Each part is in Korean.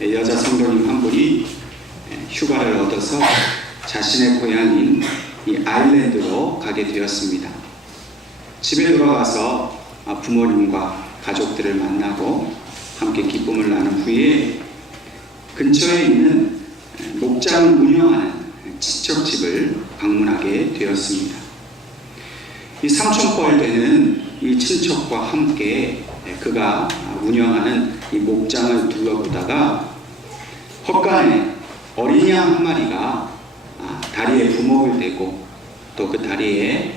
여자 성도님 한 분이 휴가를 얻어서 자신의 고향인 이 아일랜드로 가게 되었습니다. 집에 돌아가서 부모님과 가족들을 만나고 함께 기쁨을 나눈 후에 근처에 있는 목장을 운영하는 친척집을 방문하게 되었습니다. 이 삼촌뻘 되는 이 친척과 함께 그가 운영하는 이 목장을 둘러보다가 헛간에 어린 양 한 마리가 다리에 부목을 대고 또 그 다리에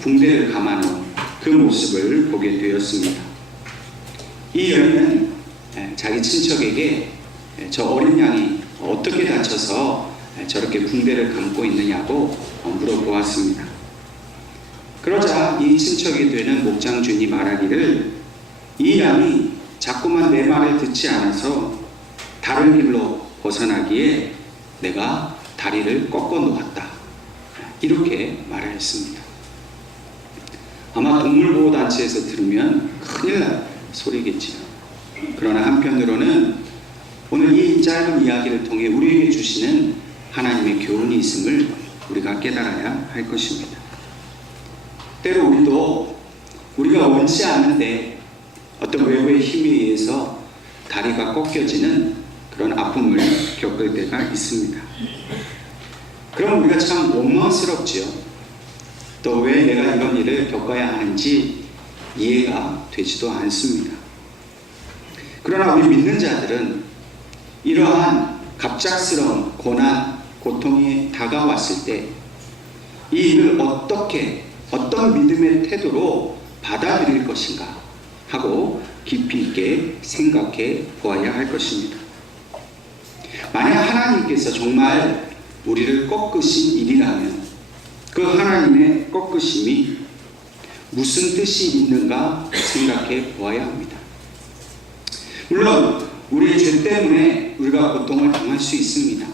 붕대를 감아놓은 그 모습을 보게 되었습니다. 이 여인은 자기 친척에게 저 어린 양이 어떻게 다쳐서 저렇게 붕대를 감고 있느냐고 물어보았습니다. 그러자 이 친척이 되는 목장주인이 말하기를 이 양이 자꾸만 내 말을 듣지 않아서 다른 길로 벗어나기에 내가 다리를 꺾어 놓았다. 이렇게 말하였습니다. 아마 동물보호단체에서 들으면 큰일 날 소리겠지요. 그러나 한편으로는 오늘 이 짧은 이야기를 통해 우리에게 주시는 하나님의 교훈이 있음을 우리가 깨달아야 할 것입니다. 때로 우리도 우리가 원치 않은데 어떤 외부의 힘에 의해서 다리가 꺾여지는 그런 아픔을 겪을 때가 있습니다. 그럼 우리가 참 원망스럽지요. 또 왜 내가 이런 일을 겪어야 하는지 이해가 되지도 않습니다. 그러나 우리 믿는 자들은 이러한 갑작스러운 고난, 고통이 다가왔을 때 이 일을 어떤 믿음의 태도로 받아들일 것인가 하고 깊이 있게 생각해 보아야 할 것입니다. 만약 하나님께서 정말 우리를 꺾으신 일이라면 그 하나님의 꺾으심이 무슨 뜻이 있는가 생각해 보아야 합니다. 물론 우리의 죄 때문에 우리가 고통을 당할 수 있습니다.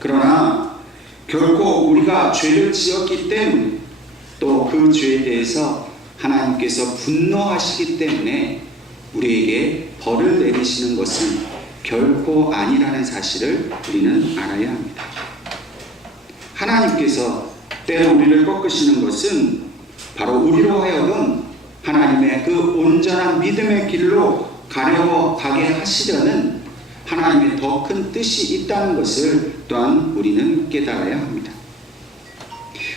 그러나 결코 우리가 죄를 지었기 때문에 또 그 죄에 대해서 하나님께서 분노하시기 때문에 우리에게 벌을 내리시는 것은 결코 아니라는 사실을 우리는 알아야 합니다. 하나님께서 때로 우리를 꺾으시는 것은 바로 우리로 하여금 하나님의 그 온전한 믿음의 길로 가게 하시려는 하나님의 더 큰 뜻이 있다는 것을 또한 우리는 깨달아야 합니다.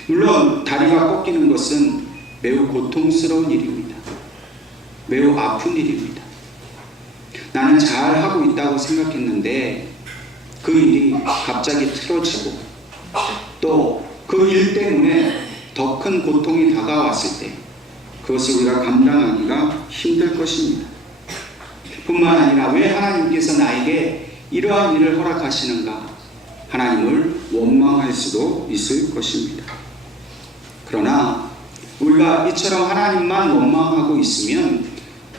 물론 다리가 꺾이는 것은 매우 고통스러운 일입니다. 매우 아픈 일입니다. 나는 잘하고 있다고 생각했는데 그 일이 갑자기 틀어지고 또 그 일 때문에 더 큰 고통이 다가왔을 때 그것을 우리가 감당하기가 힘들 것입니다. 뿐만 아니라 왜 하나님께서 나에게 이러한 일을 허락하시는가 하나님을 원망할 수도 있을 것입니다. 그러나 우리가 이처럼 하나님만 원망하고 있으면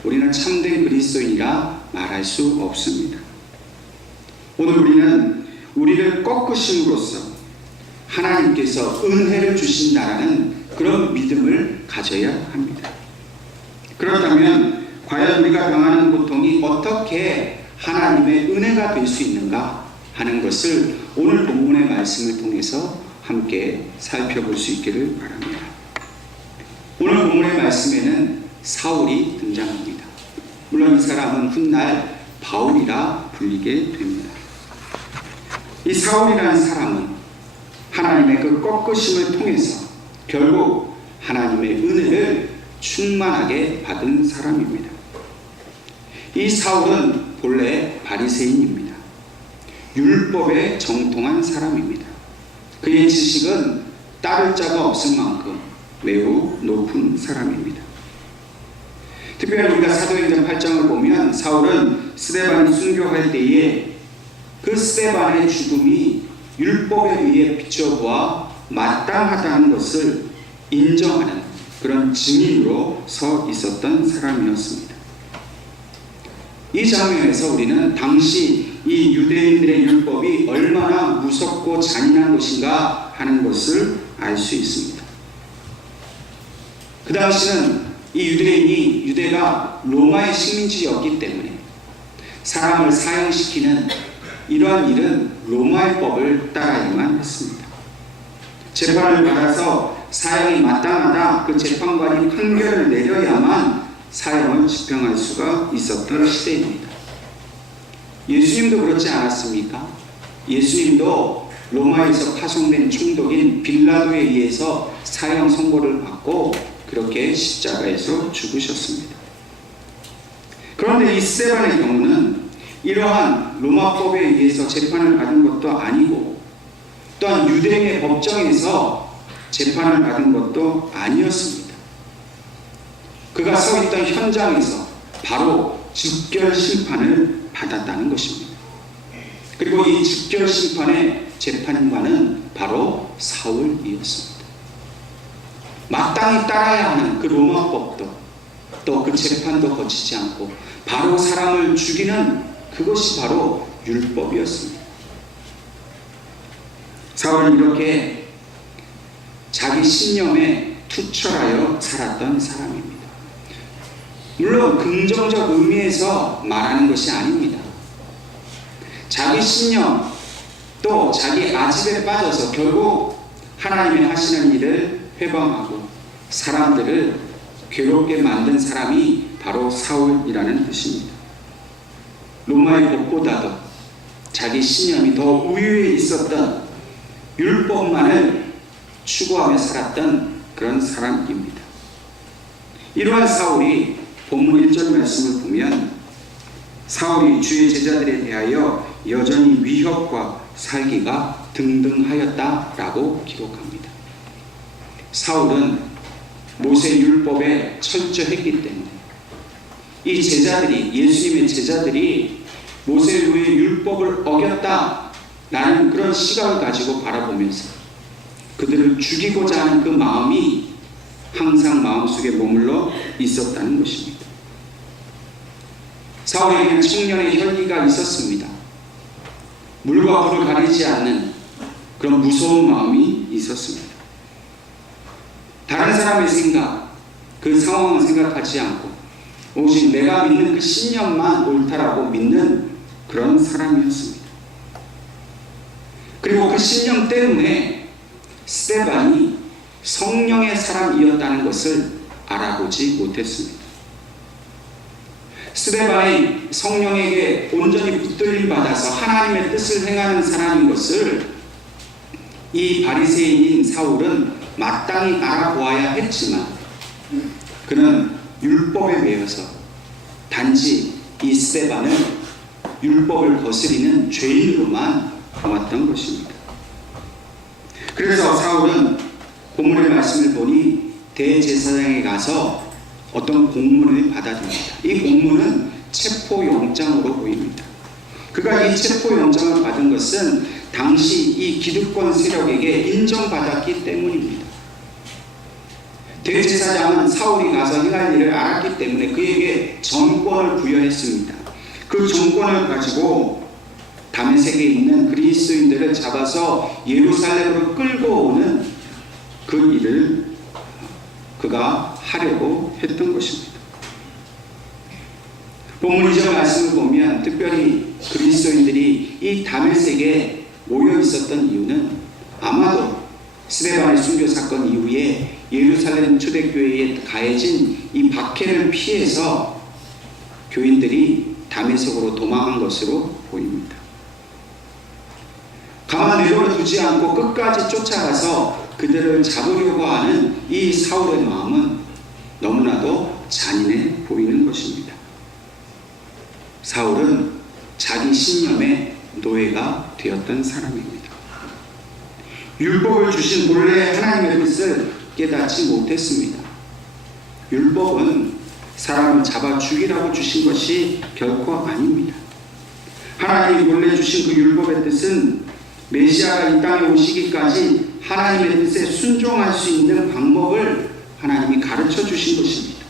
우리는 참된 그리스도인이라 말할 수 없습니다. 오늘 우리는 우리를 꺾으심으로써 하나님께서 은혜를 주신다라는 그런 믿음을 가져야 합니다. 그렇다면 과연 우리가 당하는 고통이 어떻게 하나님의 은혜가 될 수 있는가 하는 것을 오늘 본문의 말씀을 통해서 함께 살펴볼 수 있기를 바랍니다. 오늘 본문의 말씀에는 사울이 등장합니다. 물론 이 사람은 훗날 바울이라 불리게 됩니다. 이 사울이라는 사람은 하나님의 그 꺾으심을 통해서 결국 하나님의 은혜를 충만하게 받은 사람입니다. 이 사울은 본래 바리새인입니다. 율법에 정통한 사람입니다. 그의 지식은 따를 자가 없을 만큼 매우 높은 사람입니다. 특별히 우리가 사도행전 8장을 보면 사울은 스데반이 순교할 때에 그 스데반의 죽음이 율법에 의해 비춰보아 마땅하다는 것을 인정하는 그런 증인으로 서 있었던 사람이었습니다. 이 장면에서 우리는 당시 이 유대인들의 율법이 얼마나 무섭고 잔인한 것인가 하는 것을 알 수 있습니다. 그 당시는 이 유대가 로마의 식민지였기 때문에 사람을 사형시키는 이러한 일은 로마의 법을 따라야만 했습니다. 재판을 받아서 사형이 마땅하다 그 재판관이 판결을 내려야만 사형을 집행할 수가 있었던 시대입니다. 예수님도 그렇지 않았습니까? 예수님도 로마에서 파송된 총독인 빌라도에 의해서 사형 선고를 받고 그렇게 십자가에서 죽으셨습니다. 그런데 이 스데반의 경우는 이러한 로마법에 의해서 재판을 받은 것도 아니고 또한 유대인의 법정에서 재판을 받은 것도 아니었습니다. 그가 서 있던 현장에서 바로 즉결 심판을 받았다는 것입니다. 그리고 이 즉결 심판의 재판관은 바로 사울이었습니다. 마땅히 따라야 하는 그 로마법도 또 그 재판도 거치지 않고 바로 사람을 죽이는 그것이 바로 율법이었습니다. 사울은 이렇게 자기 신념에 투철하여 살았던 사람입니다. 물론 긍정적 의미에서 말하는 것이 아닙니다. 자기 신념 또 자기 아집에 빠져서 결국 하나님이 하시는 일을 회방하고 사람들을 괴롭게 만든 사람이 바로 사울이라는 뜻입니다. 로마의 법보다도 자기 신념이 더 우위에 있었던 율법만을 추구하며 살았던 그런 사람입니다. 이러한 사울이 본문 1절 말씀을 보면 사울이 주의 제자들에 대하여 여전히 위협과 살기가 등등하였다라고 기록합니다. 사울은 모세 율법에 철저했기 때문에 이 제자들이 예수님의 제자들이 모세의 율법을 어겼다라는 그런 시각을 가지고 바라보면서 그들을 죽이고자 하는 그 마음이 항상 마음속에 머물러 있었다는 것입니다. 사울에게는 청년의 혈기가 있었습니다. 물과 불을 가리지 않는 그런 무서운 마음이 있었습니다. 다른 사람의 생각, 그 상황을 생각하지 않고 오직 내가 믿는 그 신념만 옳다라고 믿는 그런 사람이었습니다. 그리고 그 신념 때문에 스데반이 성령의 사람이었다는 것을 알아보지 못했습니다. 스데반이 성령에게 온전히 붙들림 받아서 하나님의 뜻을 행하는 사람인 것을 이 바리새인인 사울은 마땅히 알아보아야 했지만 그는 율법에 매여서 단지 이 스데반을 율법을 거스리는 죄인으로만 보았던 것입니다. 그래서 사울은 본문의 말씀을 보니 대제사장에 가서 어떤 공문을 받아듭니다. 이 공문은 체포영장으로 보입니다. 그가 이 체포영장을 받은 것은 당시 이 기득권 세력에게 인정받았기 때문입니다. 대제사장은 사울이 가서 행할 일을 알았기 때문에 그에게 정권을 부여했습니다. 그 정권을 가지고 다메섹에 있는 그리스도인들을 잡아서 예루살렘으로 끌고 오는 그 일을 그가 하려고 했던 것입니다. 본문 2절 말씀을 보면 특별히 그리스도인들이 이 다메섹에 모여 있었던 이유는 아마도 스데반의 순교 사건 이후에 예루살렘 초대교회에 가해진 이 박해를 피해서 교인들이 다메섹으로 도망한 것으로 보입니다. 가만 내버려 두지 않고 끝까지 쫓아가서 그들을 잡으려고 하는 이 사울의 마음은 너무나도 잔인해 보이는 것입니다. 사울은 자기 신념의 노예가 되었던 사람입니다. 율법을 주신 본래 하나님의 뜻을 깨닫지 못했습니다. 율법은 사람을 잡아 죽이라고 주신 것이 결코 아닙니다. 하나님이 본래 주신 그 율법의 뜻은 메시아가 이 땅에 오시기까지 하나님의 뜻에 순종할 수 있는 방법을 하나님이 가르쳐 주신 것입니다.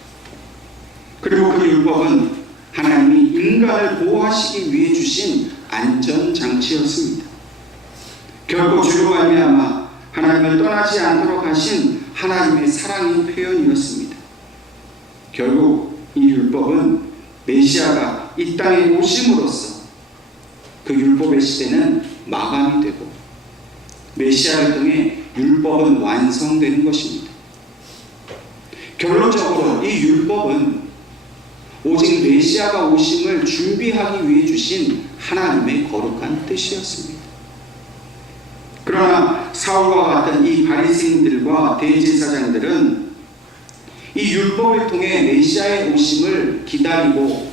그리고 그 율법은 하나님이 인간을 보호하시기 위해 주신 안전장치였습니다. 결코 주로 말미암아 하나님을 떠나지 않도록 하신 하나님의 사랑의 표현이었습니다. 결국 이 율법은 메시아가 이 땅에 오심으로써 그 율법의 시대는 마감이 되고 메시아를 통해 율법은 완성되는 것입니다. 결론적으로 이 율법은 오직 메시아가 오심을 준비하기 위해 주신 하나님의 거룩한 뜻이었습니다. 그러나 사울과 같은 이 바리새인들과 대제사장들은 이 율법을 통해 메시아의 오심을 기다리고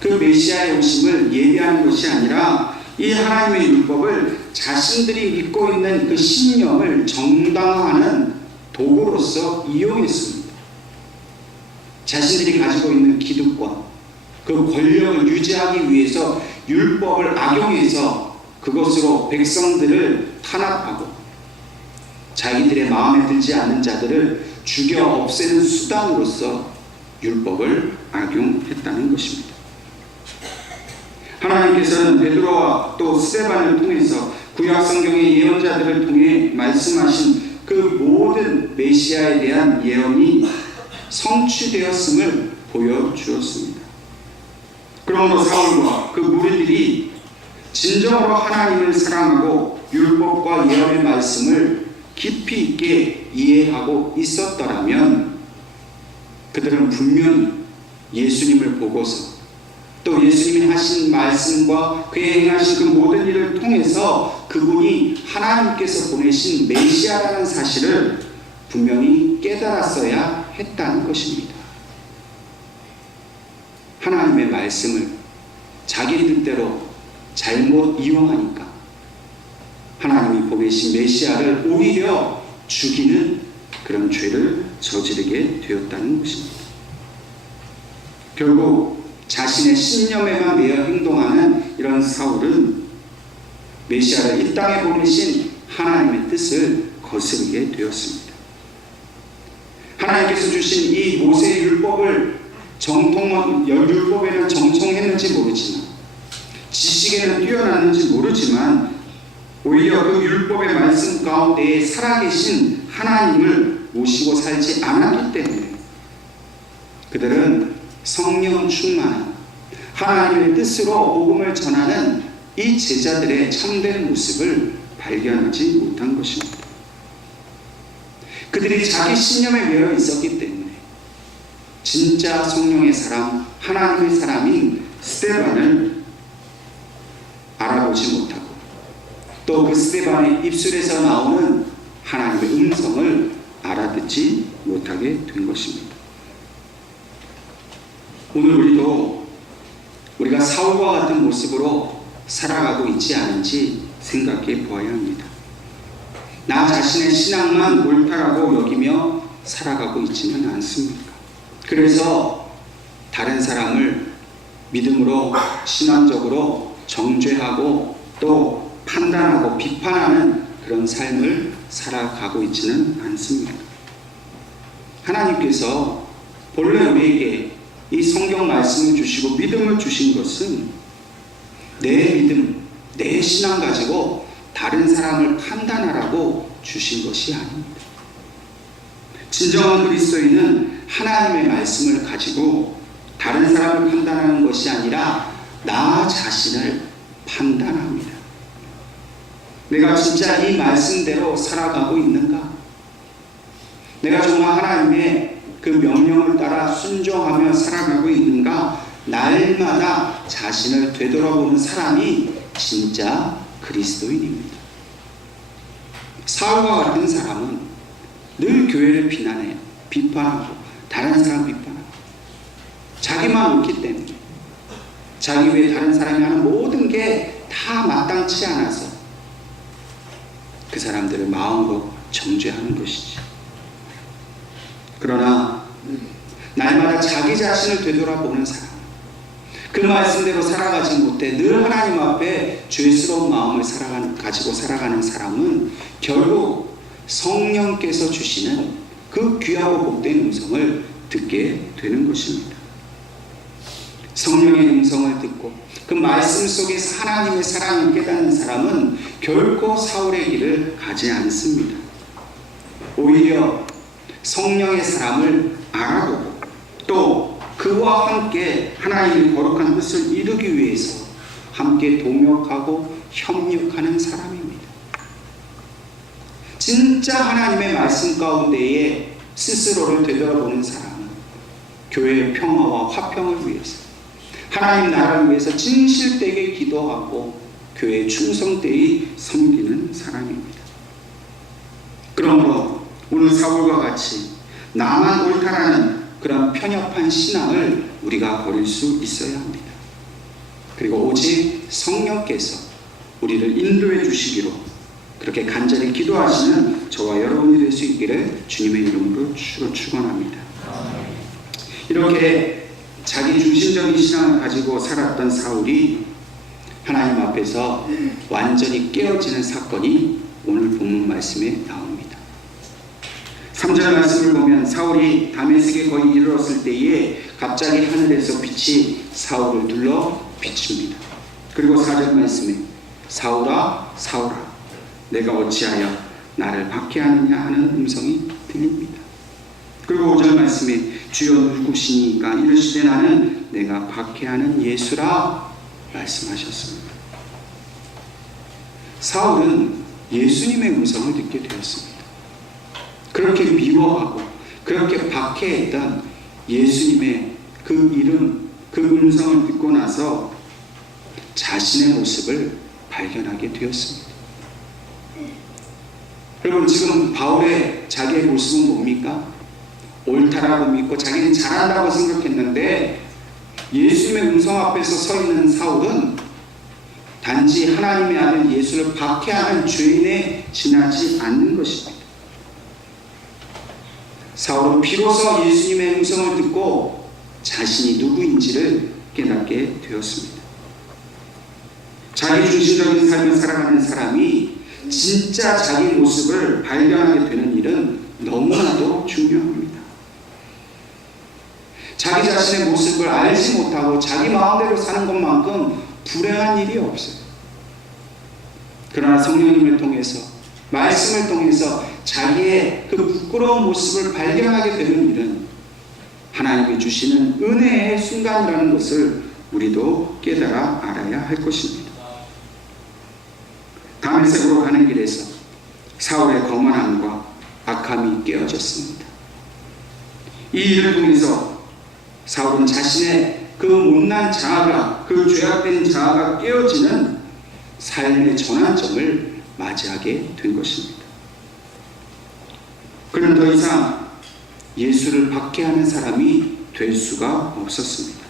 그 메시아의 오심을 예비하는 것이 아니라 이 하나님의 율법을 자신들이 믿고 있는 그 신념을 정당화하는 도구로서 이용했습니다. 자신들이 가지고 있는 기득권, 그 권력을 유지하기 위해서 율법을 악용해서 그것으로 백성들을 탄압하고 자기들의 마음에 들지 않는 자들을 죽여 없애는 수단으로서 율법을 악용했다는 것입니다. 하나님께서는 베드로와 또 스데반을 통해서 구약 성경의 예언자들을 통해 말씀하신 그 모든 메시아에 대한 예언이 성취되었음을 보여주었습니다. 그러므로 사울과 그 무리들이 진정으로 하나님을 사랑하고 율법과 예언의 말씀을 깊이 있게 이해하고 있었더라면 그들은 분명히 예수님을 보고서 또 예수님이 하신 말씀과 그의 행하신 그 모든 일을 통해서 그분이 하나님께서 보내신 메시아라는 사실을 분명히 깨달았어야 했다는 것입니다. 하나님의 말씀을 자기 뜻대로 잘못 이용하니까 하나님이 보내신 메시아를 오히려 죽이는 그런 죄를 저지르게 되었다는 것입니다. 결국 자신의 신념에만 매여 행동하는 이런 사울은 메시아를 이 땅에 보내신 하나님의 뜻을 거스르게 되었습니다. 하나님께서 주신 이 모세의 율법을 율법에는 정통했는지 모르지만 지식에는 뛰어났는지 모르지만 오히려 그 율법의 말씀 가운데에 살아계신 하나님을 모시고 살지 않았기 때문에 그들은 성령 충만한 하나님의 뜻으로 복음을 전하는 이 제자들의 참된 모습을 발견하지 못한 것입니다. 그들이 자기 신념에 매여 있었기 때문에 진짜 성령의 사람, 하나님의 사람인 스데반을 알아보지 못하고 또 그 스데반의 입술에서 나오는 하나님의 음성을 알아듣지 못하게 된 것입니다. 오늘 우리가 사울과 같은 모습으로 살아가고 있지 않은지 생각해 보아야 합니다. 나 자신의 신앙만 옳다라고 여기며 살아가고 있지는 않습니까? 그래서 다른 사람을 믿음으로 신앙적으로 정죄하고 또 판단하고 비판하는 그런 삶을 살아가고 있지는 않습니다. 하나님께서 본래 우리에게 이 성경 말씀을 주시고 믿음을 주신 것은 내 믿음, 내 신앙 가지고 다른 사람을 판단하라고 주신 것이 아닙니다. 진정한 그리스도인은 하나님의 말씀을 가지고 다른 사람을 판단하는 것이 아니라 나 자신을 판단합니다. 내가 진짜 이 말씀대로 살아가고 있는가? 내가 정말 하나님의 그 명령을 따라 순종하며 살아가고 있는가? 날마다 자신을 되돌아보는 사람이 진짜 그리스도인입니다. 사울과 같은 사람은 늘 교회를 비난해요. 비판하고 다른 사람 비판하고 자기만 옳기 때문에 자기 외에 다른 사람이 하는 모든 게 다 마땅치 않아서 그 사람들을 마음으로 정죄하는 것이지. 그러나 날마다 자기 자신을 되돌아보는 사람, 그 말씀대로 살아가지 못해 늘 하나님 앞에 죄스러운 마음을 가지고 살아가는 사람은 결국 성령께서 주시는 그 귀하고 복된 음성을 듣게 되는 것입니다. 성령의 음성을 듣고 그 말씀 속에서 하나님의 사랑을 깨닫는 사람은 결코 사울의 길을 가지 않습니다. 오히려 성령의 사람을 알아보고 또 그와 함께 하나님의 거룩한 뜻을 이루기 위해서 함께 동역하고 협력하는 사람입니다. 진짜 하나님의 말씀 가운데에 스스로를 되돌아보는 사람은 교회의 평화와 화평을 위해서, 하나님 나라를 위해서 진실되게 기도하고 교회에 충성되이 섬기는 사람입니다. 그러므로 오늘 사울과 같이 나만 옳다라는 그런 편협한 신앙을 우리가 버릴 수 있어야 합니다. 그리고 오직 성령께서 우리를 인도해 주시기로 그렇게 간절히 기도하시는 저와 여러분이 될 수 있기를 주님의 이름으로 축원합니다. 이렇게 자기 중심적인 신앙을 가지고 살았던 사울이 하나님 앞에서 완전히 깨어지는 사건이 오늘 본문 말씀에 나옵니다. 3절 말씀을 보면 사울이 다메섹에 거의 이르렀을 때에 갑자기 하늘에서 빛이 사울을 둘러 비춥니다. 그리고 4절 말씀에 사울아 사울아 내가 어찌하여 나를 박해하느냐 하는 음성이 들립니다. 그리고 5절 말씀에 주여 누구시니까 이르시되 나는 내가 박해하는 예수라 말씀하셨습니다. 사울은 예수님의 음성을 듣게 되었습니다. 그렇게 미워하고 그렇게 박해했던 예수님의 그 이름, 그 음성을 듣고 나서 자신의 모습을 발견하게 되었습니다. 여러분, 지금 바울의 자기의 모습은 뭡니까? 옳다라고 믿고 자기는 잘한다고 생각했는데 예수님의 음성 앞에서 서 있는 사울은 단지 하나님의 아들 예수를 박해하는 죄인에 지나지 않는 것입니다. 사울은 비로소 예수님의 음성을 듣고 자신이 누구인지를 깨닫게 되었습니다. 자기 중심적인 삶을 살아가는 사람이 진짜 자기 모습을 발견하게 되는 일은 너무나도 중요합니다. 자기 자신의 모습을 알지 못하고 자기 마음대로 사는 것만큼 불행한 일이 없어요. 그러나 성령님을 통해서, 말씀을 통해서 자기의 그 부끄러운 모습을 발견하게 되는 일은 하나님이 주시는 은혜의 순간이라는 것을 우리도 깨달아 알아야 할 것입니다. 다메섹으로 가는 길에서 사울의 거만함과 악함이 깨어졌습니다. 이 일을 통해서 사울은 자신의 그 못난 자아가, 그 죄악된 자아가 깨어지는 삶의 전환점을 맞이하게 된 것입니다. 그는 더 이상 예수를 박해하는 사람이 될 수가 없었습니다.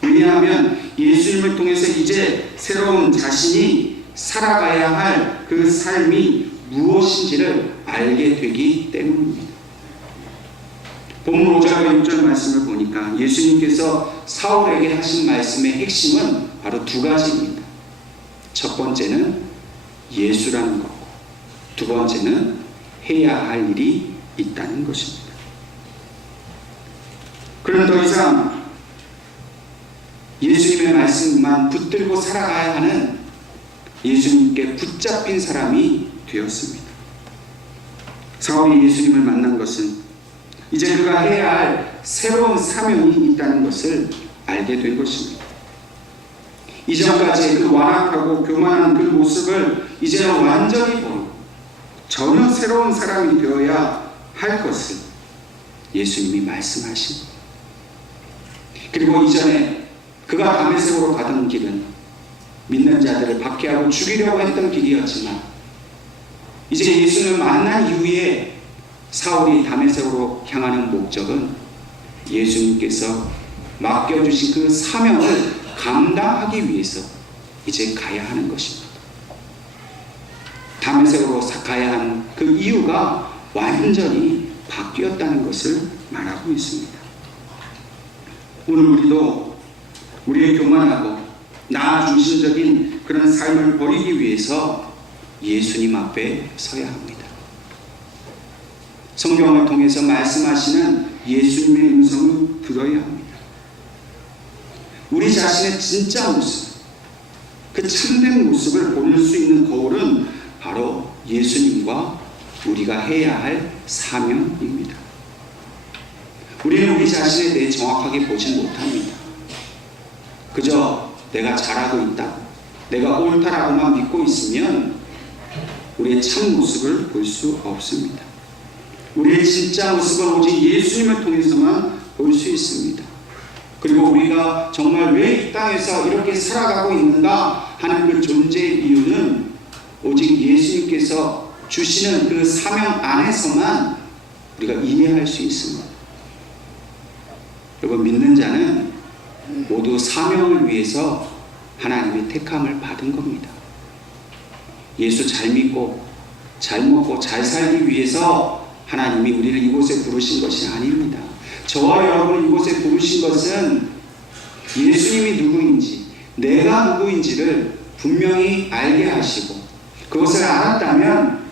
왜냐하면 예수님을 통해서 이제 새로운 자신이 살아가야 할 그 삶이 무엇인지를 알게 되기 때문입니다. 본문 5절과 6절 말씀을 보니까 예수님께서 사울에게 하신 말씀의 핵심은 바로 두 가지입니다. 첫 번째는 예수라는 거고, 두 번째는 해야 할 일이 있다는 것입니다. 그는 더 이상 예수님의 말씀만 붙들고 살아가야 하는 예수님께 붙잡힌 사람이 되었습니다. 사울이 예수님을 만난 것은 이제 그가 해야 할 새로운 사명이 있다는 것을 알게 된 것입니다. 이전까지 그 완악하고 교만한 그 모습을 이제는 완전히 버리고 전혀 새로운 사람이 되어야 할 것을 예수님이 말씀하십니다. 그리고 이전에 그가 다메섹으로 가던 길은 믿는 자들을 박해하고 죽이려고 했던 길이었지만 이제 예수님을 만난 이후에 사울이 다메섹으로 향하는 목적은 예수님께서 맡겨주신 그 사명을 감당하기 위해서 이제 가야 하는 것입니다. 다메섹으로 가야 하는 그 이유가 완전히 바뀌었다는 것을 말하고 있습니다. 오늘 우리도 우리의 교만하고 나 중심적인 그런 삶을 버리기 위해서 예수님 앞에 서야 합니다. 성경을 통해서 말씀하시는 예수님의 음성을 들어야 합니다. 우리 자신의 진짜 모습, 그 참된 모습을 보일 수 있는 거울은 바로 예수님과 우리가 해야 할 사명입니다. 우리는 우리 자신에 대해 정확하게 보지 못합니다. 그저 내가 잘하고 있다, 내가 옳다라고만 믿고 있으면 우리의 참 모습을 볼 수 없습니다. 우리의 진짜 모습은 오직 예수님을 통해서만 볼 수 있습니다. 그리고 우리가 정말 왜 이 땅에서 이렇게 살아가고 있는가 하는 그 존재의 이유는 오직 예수님께서 주시는 그 사명 안에서만 우리가 이해할 수 있습니다. 여러분, 믿는 자는 모두 사명을 위해서 하나님의 택함을 받은 겁니다. 예수 잘 믿고 잘 먹고 잘 살기 위해서 하나님이 우리를 이곳에 부르신 것이 아닙니다. 저와 여러분을 이곳에 부르신 것은 예수님이 누구인지, 내가 누구인지를 분명히 알게 하시고, 그것을 알았다면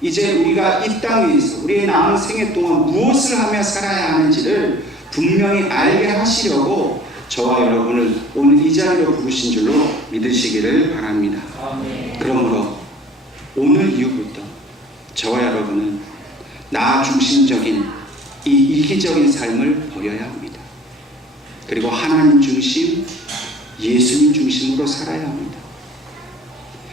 이제 우리가 이 땅 위에서 우리의 남은 생애 동안 무엇을 하며 살아야 하는지를 분명히 알게 하시려고 저와 여러분을 오늘 이 자리로 부르신 줄로 믿으시기를 바랍니다. 그러므로 오늘 이후부터 저와 여러분은 나 중심적인 이 이기적인 삶을 버려야 합니다. 그리고 하나님 중심, 예수님 중심으로 살아야 합니다.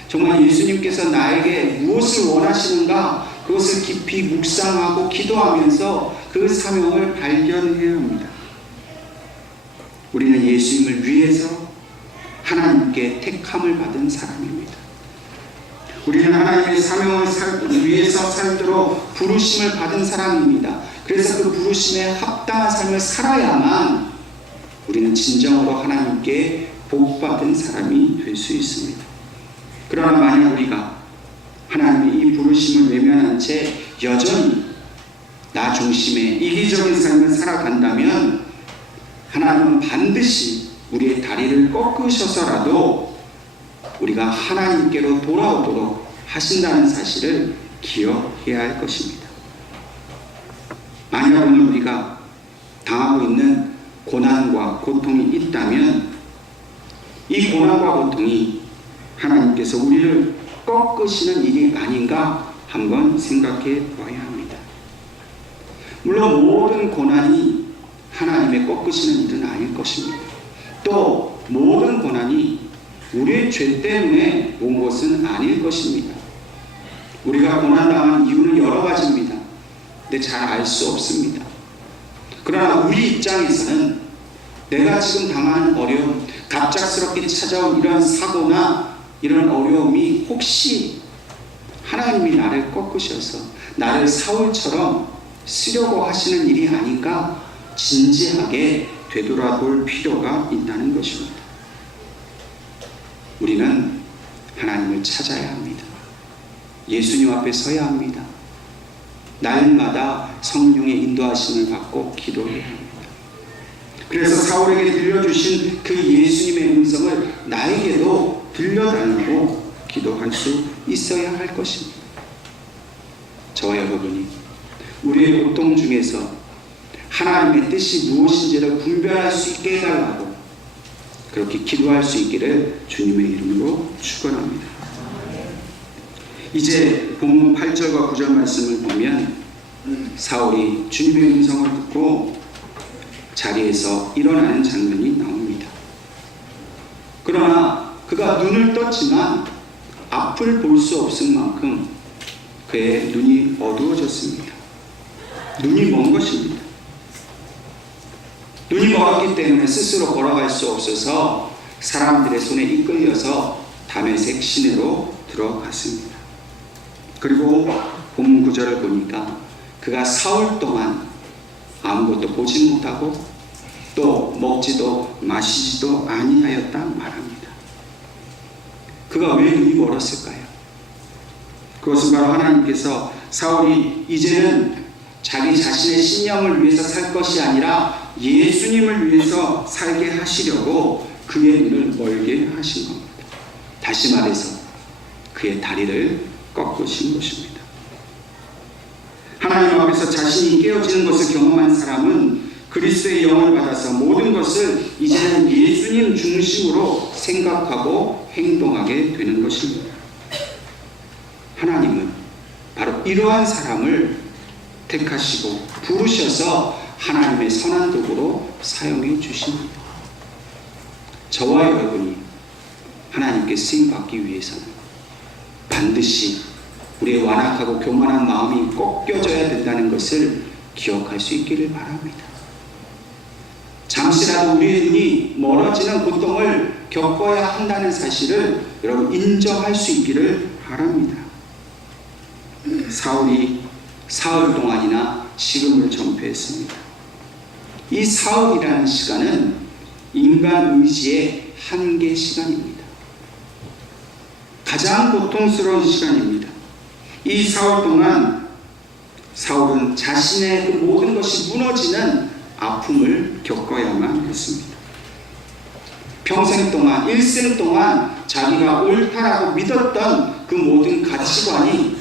정말 예수님께서 나에게 무엇을 원하시는가, 그것을 깊이 묵상하고 기도하면서 그 사명을 발견해야 합니다. 우리는 예수님을 위해서 하나님께 택함을 받은 사람입니다. 우리는 하나님의 사명을 위해서 살도록 부르심을 받은 사람입니다. 그래서 그 부르심에 합당한 삶을 살아야만 우리는 진정으로 하나님께 복받은 사람이 될 수 있습니다. 그러나 만약 우리가 하나님의 이 부르심을 외면한 채 여전히 나 중심의 이기적인 삶을 살아간다면 하나님은 반드시 우리의 다리를 꺾으셔서라도 우리가 하나님께로 돌아오도록 하신다는 사실을 기억해야 할 것입니다. 만약 오늘 우리가 당하고 있는 고난과 고통이 있다면 이 고난과 고통이 하나님께서 우리를 꺾으시는 일이 아닌가 한번 생각해 봐야 합니다. 물론 모든 고난이 하나님의 꺾으시는 일은 아닐 것입니다. 또 모든 고난이 우리의 죄 때문에 온 것은 아닐 것입니다. 우리가 고난당하는 이유는 여러 가지입니다. 근데 잘 알 수 없습니다. 그러나 우리 입장에서는 내가 지금 당한 어려움, 갑작스럽게 찾아온 이런 사고나 이런 어려움이 혹시 하나님이 나를 꺾으셔서 나를 사울처럼 쓰려고 하시는 일이 아닌가 진지하게 되돌아볼 필요가 있다는 것입니다. 우리는 하나님을 찾아야 합니다. 예수님 앞에 서야 합니다. 날마다 성령의 인도하심을 받고 기도해야 합니다. 그래서 사울에게 들려주신 그 예수님의 음성을 나에게도 들려달라고 기도할 수 있어야 할 것입니다. 저와 여러분이 우리의 고통 중에서 하나님의 뜻이 무엇인지를 분별할 수 있게 해달라고 그렇게 기도할 수 있기를 주님의 이름으로 축원합니다. 이제 본문 8절과 9절 말씀을 보면 사울이 주님의 음성을 듣고 자리에서 일어나는 장면이 나옵니다. 그러나 그가 눈을 떴지만 앞을 볼 수 없을 만큼 그의 눈이 어두워졌습니다. 눈이 먼 것입니다. 눈이 멀었기 때문에 스스로 걸어갈 수 없어서 사람들의 손에 이끌려서 다메섹 시내로 들어갔습니다. 그리고 본문 9절을 보니까 그가 사흘 동안 아무것도 보지 못하고 또 먹지도 마시지도 아니하였다 말합니다. 그가 왜 눈이 멀었을까요? 그것은 바로 하나님께서 사울이 이제는 자기 자신의 신념을 위해서 살 것이 아니라 예수님을 위해서 살게 하시려고 그의 눈을 멀게 하신 겁니다. 다시 말해서 그의 다리를 꺾으신 것입니다. 하나님 앞에서 자신이 깨어지는 것을 경험한 사람은 그리스도의 영을 받아서 모든 것을 이제는 예수님 중심으로 생각하고 행동하게 되는 것입니다. 하나님은 바로 이러한 사람을 택하시고 부르셔서 하나님의 선한 도구로 사용해 주십니다. 저와 여러분이 하나님께 쓰임받기 위해서는 반드시 우리의 완악하고 교만한 마음이 꺾여져야 된다는 것을 기억할 수 있기를 바랍니다. 잠시라도 우리의 눈이 멀어지는 고통을 겪어야 한다는 사실을 여러분 인정할 수 있기를 바랍니다. 사울이 사흘 동안이나 식음을 전폐했습니다. 이 사흘이라는 시간은 인간 의지의 한계 시간입니다. 가장 고통스러운 시간입니다. 이 사흘 동안 사울은 자신의 그 모든 것이 무너지는 아픔을 겪어야만 했습니다. 평생 동안, 일생 동안 자기가 옳다라고 믿었던 그 모든 가치관이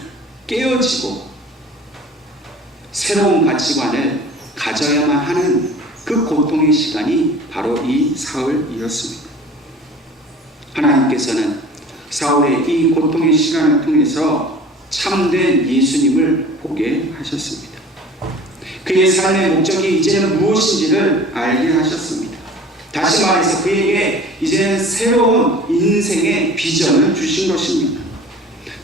깨어지고 새로운 가치관을 가져야만 하는 그 고통의 시간이 바로 이 사흘이었습니다. 하나님께서는 사울의 이 고통의 시간을 통해서 참된 예수님을 보게 하셨습니다. 그의 삶의 목적이 이제는 무엇인지를 알게 하셨습니다. 다시 말해서 그에게 이제는 새로운 인생의 비전을 주신 것입니다.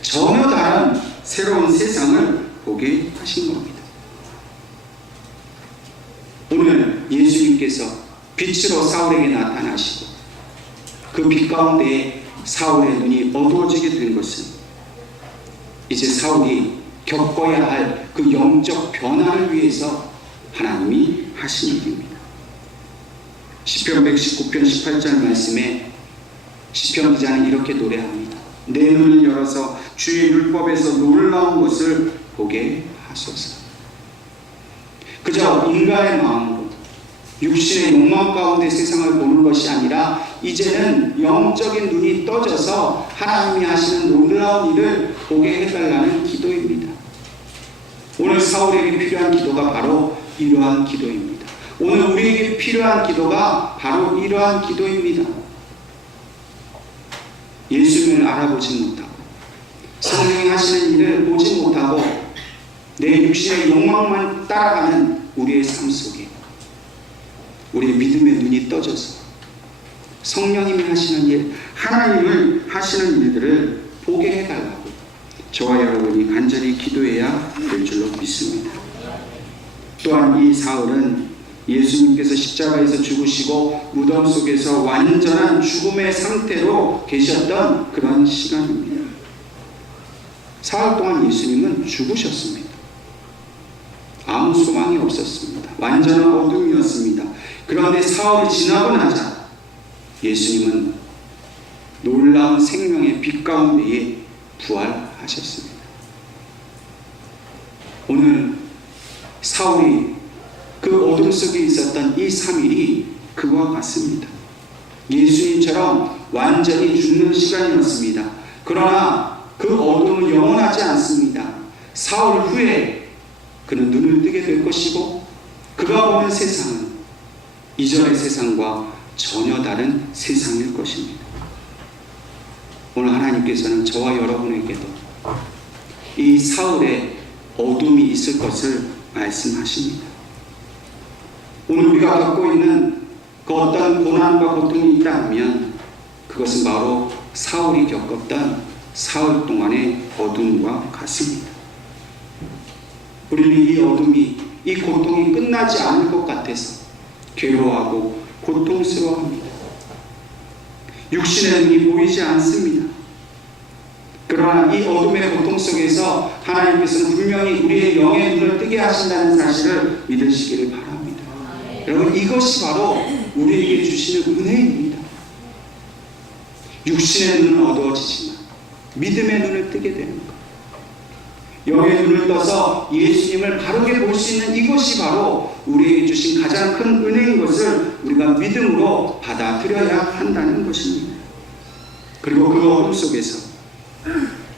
전혀 다른 새로운 세상을 보게 하신 겁니다. 오늘 예수님께서 빛으로 사울에게 나타나시고 그 빛 가운데 사울의 눈이 어두워지게 된 것은 이제 사울이 겪어야 할 그 영적 변화를 위해서 하나님이 하신 일입니다. 시편 119편 18절 말씀에 시편 기자는 이렇게 노래합니다. 내 눈을 열어서 주의 율법에서 놀라운 것을 보게 하소서. 그저 인간의 마음으로 육신의 욕망 가운데 세상을 보는 것이 아니라 이제는 영적인 눈이 떠져서 하나님이 하시는 놀라운 일을 보게 해달라는 기도입니다. 오늘 사울에게 필요한 기도가 바로 이러한 기도입니다. 오늘 우리에게 필요한 기도가 바로 이러한 기도입니다. 예수님을 알아보지 못하고 성령이 하시는 일을 보지 못하고 내 육신의 욕망만 따라가는 우리의 삶 속에 우리의 믿음의 눈이 떠져서 성령님이 하시는 일, 하나님을 하시는 일들을 보게 해달라고 저와 여러분이 간절히 기도해야 될 줄로 믿습니다. 또한 이 사울은 예수님께서 십자가에서 죽으시고 무덤 속에서 완전한 죽음의 상태로 계셨던 그런 시간입니다. 사흘 동안 예수님은 죽으셨습니다. 아무 소망이 없었습니다. 완전한 어둠이었습니다. 그런데 사흘이 지나고 나자 예수님은 놀라운 생명의 빛 가운데에 부활하셨습니다. 오늘 사울이 그 어둠 속에 있었던 이 3일이 그와 같습니다. 예수님처럼 완전히 죽는 시간이었습니다. 그러나 그 어둠은 영원하지 않습니다. 사흘 후에 그는 눈을 뜨게 될 것이고 그가 보는 세상은 이전의 세상과 전혀 다른 세상일 것입니다. 오늘 하나님께서는 저와 여러분에게도 이 사흘에 어둠이 있을 것을 말씀하십니다. 오늘 우리가 겪고 있는 그 어떤 고난과 고통이 있다면 그것은 바로 사울이 겪었던 사흘 동안의 어둠과 같습니다. 우리는 이 어둠이, 이 고통이 끝나지 않을 것 같아서 괴로워하고 고통스러워합니다. 육신의 눈이 보이지 않습니다. 그러나 이 어둠의 고통 속에서 하나님께서는 분명히 우리의 영의 눈을 뜨게 하신다는 사실을 믿으시기를 바랍니다. 여러분, 이것이 바로 우리에게 주시는 은혜입니다. 육신의 눈은 어두워지지만 믿음의 눈을 뜨게 되는 것, 영의 눈을 떠서 예수님을 바르게 볼 수 있는 이것이 바로 우리에게 주신 가장 큰 은혜인 것을 우리가 믿음으로 받아들여야 한다는 것입니다. 그리고 그 어둠 속에서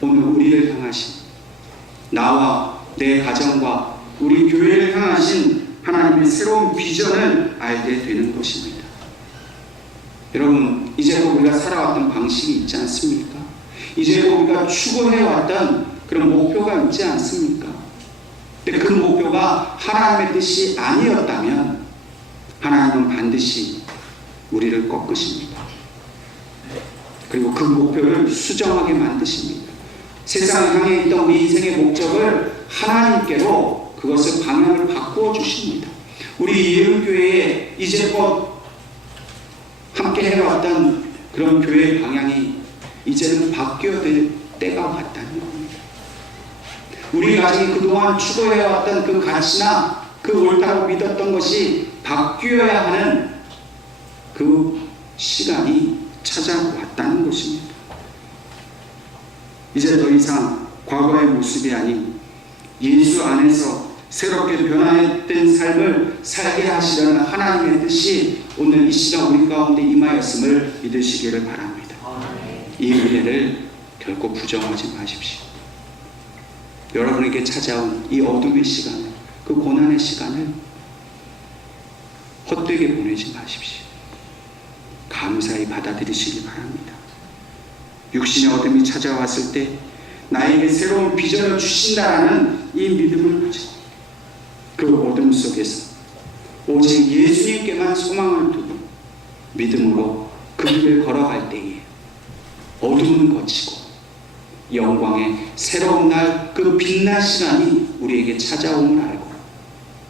오늘 우리를 향하신, 나와 내 가정과 우리 교회를 향하신 하나님의 새로운 비전을 알게 되는 것입니다. 여러분, 이제껏 우리가 살아왔던 방식이 있지 않습니까? 이제껏 우리가 추구해왔던 그런 목표가 있지 않습니까? 근데 그 목표가 하나님의 뜻이 아니었다면 하나님은 반드시 우리를 꺾으십니다. 그리고 그 목표를 수정하게 만드십니다. 세상 향해 있던 우리 인생의 목적을 하나님께로 그것을 방향을 바꾸어 주십니다. 우리 예은교회에 이제껏 함께 해왔던 그런 교회의 방향이 이제는 바뀌어야 될 때가 왔다는 겁니다. 우리가 그동안 추구해왔던 그 가치나 그 옳다고 믿었던 것이 바뀌어야 하는 그 시간이 찾아왔다는 것입니다. 이제 더 이상 과거의 모습이 아닌 예수 안에서 새롭게 변화된 삶을 살게 하시려는 하나님의 뜻이 오늘 이 시간 우리 가운데 임하였음을 믿으시기를 바랍니다. 이 은혜를 결코 부정하지 마십시오. 여러분에게 찾아온 이 어둠의 시간을, 그 고난의 시간을 헛되게 보내지 마십시오. 감사히 받아들이시기 바랍니다. 육신의 어둠이 찾아왔을 때 나에게 새로운 비전을 주신다라는 이 믿음을 가지고 그 어둠 속에서 오직 예수님께만 소망을 두고 믿음으로 그 길을 걸어갈 때에 어둠은 거치고 영광의 새로운 날, 그 빛난 시간이 우리에게 찾아옴을 알고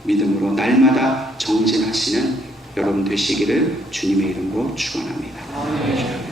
믿음으로 날마다 정진하시는 여러분 되시기를 주님의 이름으로 축원합니다.